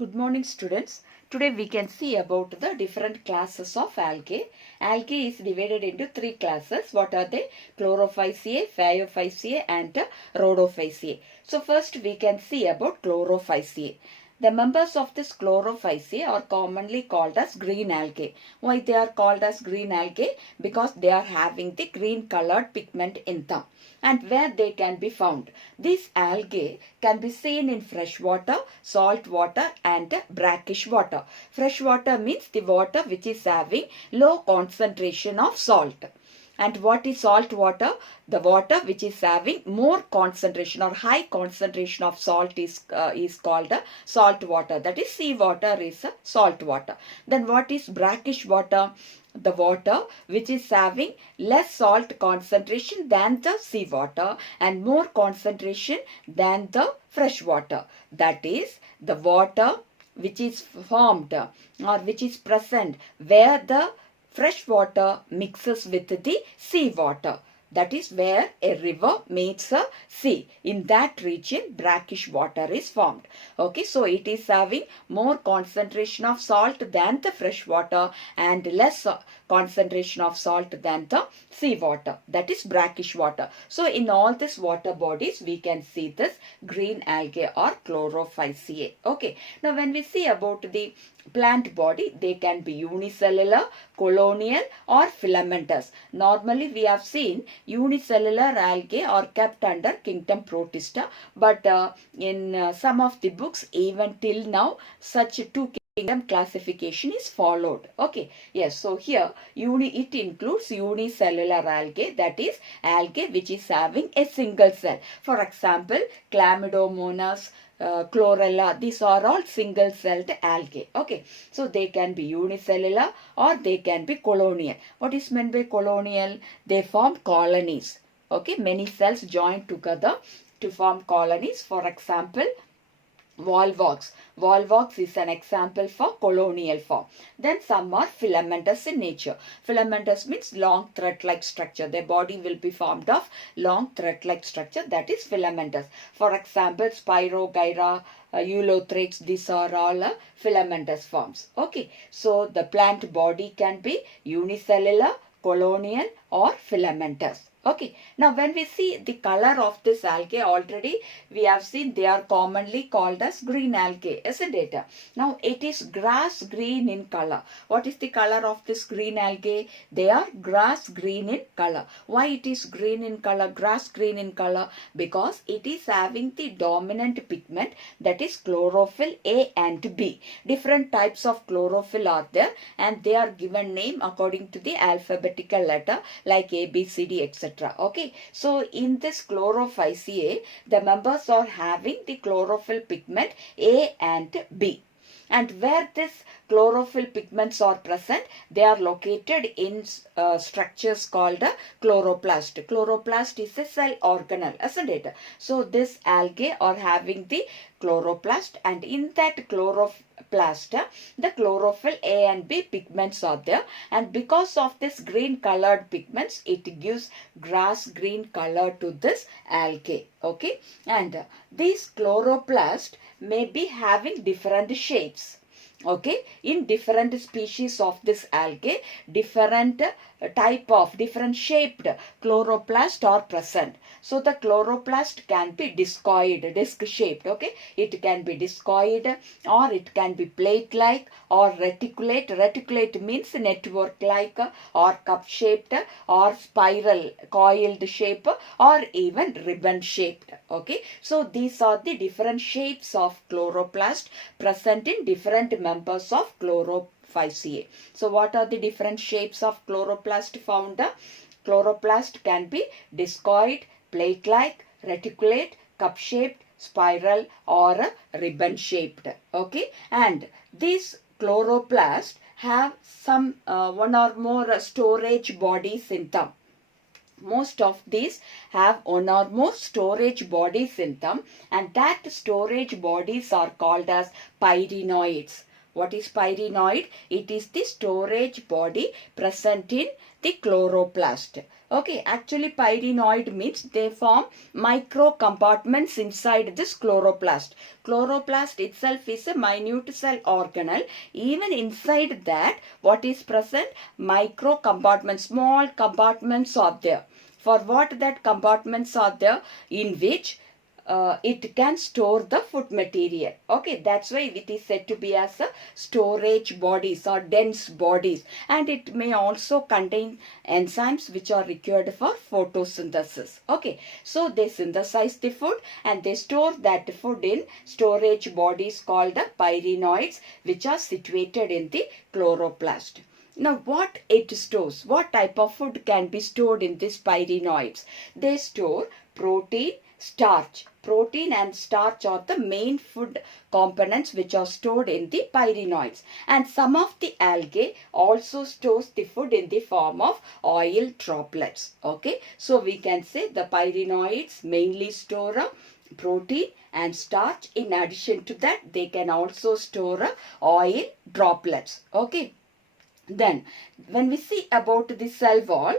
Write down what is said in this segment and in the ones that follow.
Good morning, students. Today we can see about the different classes of algae. Algae is divided into three classes. What are they? Chlorophyceae, Phaeophyceae and Rhodophyceae. So first we can see about Chlorophyceae. The members of this Chlorophyceae are commonly called as green algae. Why they are called as green algae? Because they are having the green colored pigment in them. And where they can be found? These algae can be seen in fresh water, salt water and brackish water. Fresh water means the water which is having low concentration of salt. And what is salt water? The water which is having more concentration or high concentration of salt is called salt water. That is, sea water is salt water. Then what is brackish water? The water which is having less salt concentration than the sea water and more concentration than the fresh water. That is, the water which is formed or which is present where the fresh water mixes with the sea water. That is where a river meets a sea. In that region, brackish water is formed. Okay, so it is having more concentration of salt than the fresh water and less concentration of salt than the sea water. That is brackish water. So in all these water bodies, we can see this green algae or Chlorophyceae. Okay, now when we see about the plant body, they can be unicellular, colonial or filamentous. Normally we have seen unicellular algae are kept under kingdom Protista, but in some of the books even till now such two kingdom classification is followed. Okay, yes, so here it includes unicellular algae, that is algae which is having a single cell. For example, Chlamydomonas, chlorella, these are all single celled algae. Okay, so they can be unicellular or they can be colonial. What is meant by colonial? They form colonies. Okay, many cells join together to form colonies. For example, volvox. Volvox is an example for colonial form. Then some are filamentous in nature. Filamentous means long thread-like structure. Their body will be formed of long thread-like structure, that is filamentous. For example, Spirogyra, Eulothrix, these are all filamentous forms. Okay, so the plant body can be unicellular, colonial or filamentous. Okay, now when we see the color of this algae, already we have seen they are commonly called as green algae, isn't it? Now it is grass green in color. What is the color of this green algae? They are grass green in color. Why it is green in color, grass green in color? Because it is having the dominant pigment, that is chlorophyll A and B. Different types of chlorophyll are there and they are given name according to the alphabetical letter like A, B, C, D, etc. Okay, so in this Chlorophyceae, the members are having the chlorophyll pigment A and B. And where this chlorophyll pigments are present, they are located in structures called chloroplast. Chloroplast is a cell organelle, isn't it? So this algae are having the chloroplast, and in that chloroplast, the chlorophyll A and B pigments are there, and because of this green colored pigments, it gives grass green color to this algae. Okay, and these chloroplast may be having different shapes. Okay, in different species of this algae, different different shaped chloroplast are present. So the chloroplast can be discoid, disc shaped. Okay, it can be discoid or it can be plate like or reticulate. Reticulate means network like or cup shaped or spiral coiled shape or even ribbon shaped. Okay, so these are the different shapes of chloroplast present in different members of Chlorophyceae. So what are the different shapes of chloroplast found? Chloroplast can be discoid, plate-like, reticulate, cup-shaped, spiral or ribbon shaped. Okay, and these chloroplast have some one or more storage bodies in them. Most of these have one or more storage bodies in them, and that storage bodies are called as pyrenoids. What is pyrenoid? It is the storage body present in the chloroplast. Okay, actually pyrenoid means they form micro compartments inside this chloroplast. Chloroplast itself is a minute cell organelle. Even inside that, what is present? Micro compartments, small compartments are there. For what that compartments are there? In which it can store the food material. Okay, that's why it is said to be as a storage bodies or dense bodies, and it may also contain enzymes which are required for photosynthesis. Okay, so they synthesize the food and they store that food in storage bodies called the pyrenoids, which are situated in the chloroplast. Now, what it stores? What type of food can be stored in these pyrenoids? They store protein, starch. Protein and starch are the main food components which are stored in the pyrenoids. And some of the algae also stores the food in the form of oil droplets. Okay, so we can say the pyrenoids mainly store protein and starch. In addition to that, they can also store oil droplets. Okay. Then, when we see about the cell wall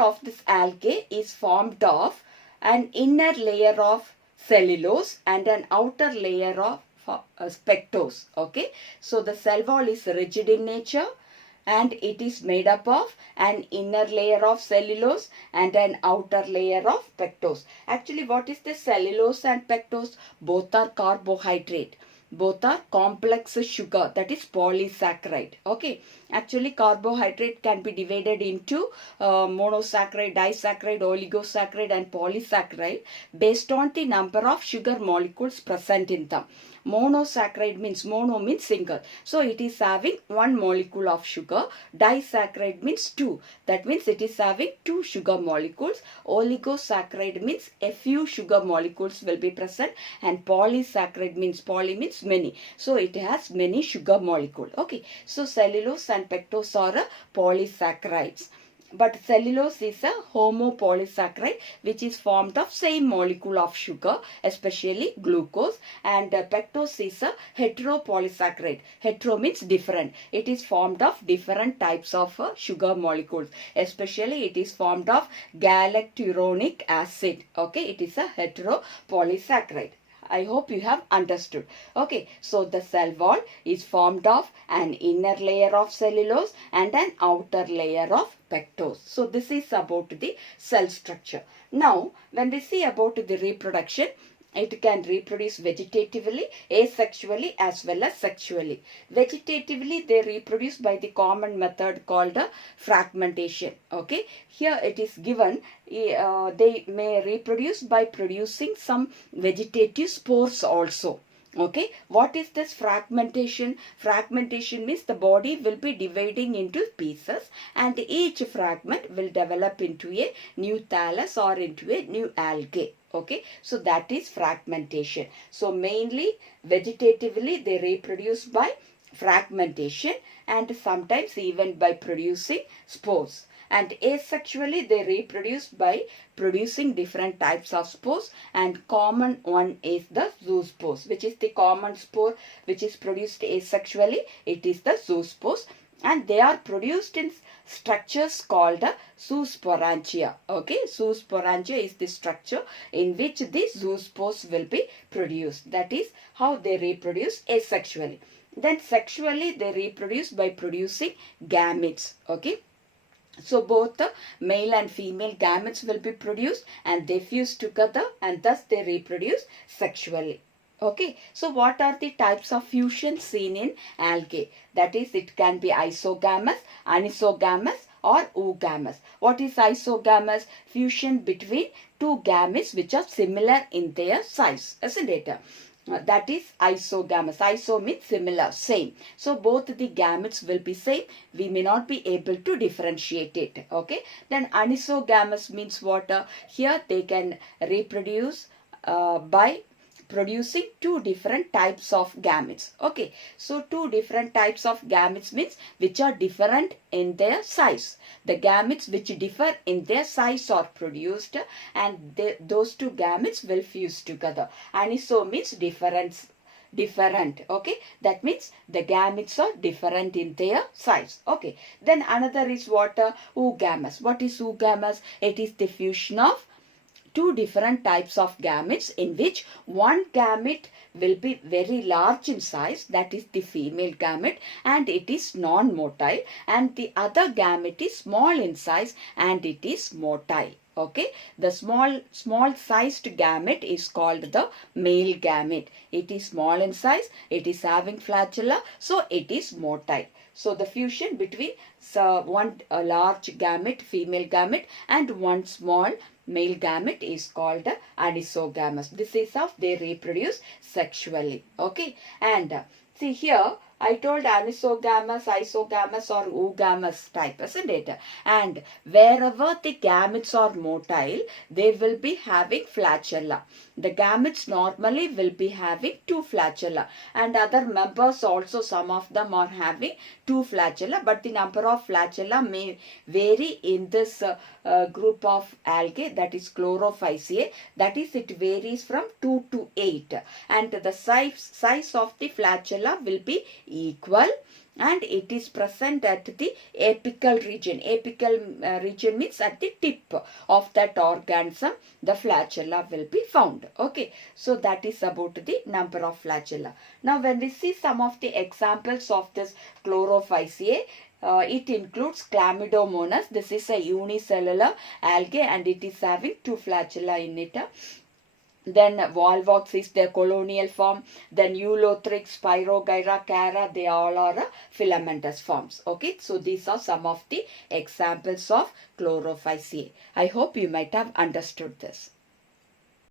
of this algae is formed of an inner layer of cellulose and an outer layer of spectose. Okay, so the cell wall is rigid in nature and it is made up of an inner layer of cellulose and an outer layer of pectose. Actually, what is the cellulose and pectose? Both are carbohydrate. Both are complex sugar, that is polysaccharide. Okay, actually carbohydrate can be divided into monosaccharide, disaccharide, oligosaccharide and polysaccharide based on the number of sugar molecules present in them. Monosaccharide means, mono means single, so it is having one molecule of sugar. Disaccharide means two, that means it is having two sugar molecules. Oligosaccharide means a few sugar molecules will be present, and polysaccharide means, poly means many, so it has many sugar molecules. Okay, so cellulose and pectose are polysaccharides. But cellulose is a homopolysaccharide which is formed of same molecule of sugar, especially glucose, and pectose is a heteropolysaccharide. Hetero means different. It is formed of different types of sugar molecules, especially it is formed of galacturonic acid. Okay, it is a heteropolysaccharide. I hope you have understood. Okay, so the cell wall is formed of an inner layer of cellulose and an outer layer of pectose. So this is about the cell structure. Now, when we see about the reproduction, it can reproduce vegetatively, asexually as well as sexually. Vegetatively, they reproduce by the common method called fragmentation. Okay, here it is given they may reproduce by producing some vegetative spores also. Okay, what is this fragmentation? Fragmentation means the body will be dividing into pieces and each fragment will develop into a new thallus or into a new algae. Okay, so that is fragmentation. So mainly vegetatively they reproduce by fragmentation and sometimes even by producing spores. And asexually they reproduce by producing different types of spores, and common one is the zoospores, which is the common spore which is produced asexually. It is the zoospores, and they are produced in structures called zoosporangia. Okay, zoosporangia is the structure in which the zoospores will be produced. That is how they reproduce asexually. Then sexually they reproduce by producing gametes. Okay, so both the male and female gametes will be produced and they fuse together and thus they reproduce sexually. Okay, so what are the types of fusion seen in algae? That is, it can be isogamous, anisogamous or oogamous. What is isogamous? Fusion between two gametes which are similar in their size, isn't it? That is isogamous. Iso means similar, same. So both the gametes will be same. We may not be able to differentiate it. Okay. Then anisogamous means what? Here they can reproduce by producing two different types of gametes. Okay, so two different types of gametes means which are different in their size. The gametes which differ in their size are produced and those two gametes will fuse together. Aniso means difference. different. Okay, that means the gametes are different in their size. Okay, then another is what? Oogamous. What is oogamous? It is the fusion of two different types of gametes, in which one gamete will be very large in size, that is the female gamete, and it is non-motile, and the other gamete is small in size and it is motile. Okay, the small sized gamete is called the male gamete. It is small in size, it is having flagella, so it is motile. So the fusion between one large gamete, female gamete, and one small male gamete is called anisogamous. This is how they reproduce sexually. Okay, and see here I told anisogamous, isogamous or oogamous type, isn't it? And wherever the gametes are motile, they will be having flagella. The gametes normally will be having two flagella, and other members also, some of them are having two flagella, but the number of flagella may vary in this group of algae, that is Chlorophyceae. That is, it varies from 2 to 8, and the size of the flagella will be equal, and it is present at the apical region. Apical region means at the tip of that organism the flagella will be found. Okay, so that is about the number of flagella. Now when we see some of the examples of this Chlorophyceae, it includes Chlamydomonas. This is a unicellular algae and it is having two flagella in it. Then Volvox is the colonial form. Then Eulothrix, Spirogyra, Cara, they all are filamentous forms. Okay, so these are some of the examples of Chlorophyceae. I hope you might have understood this.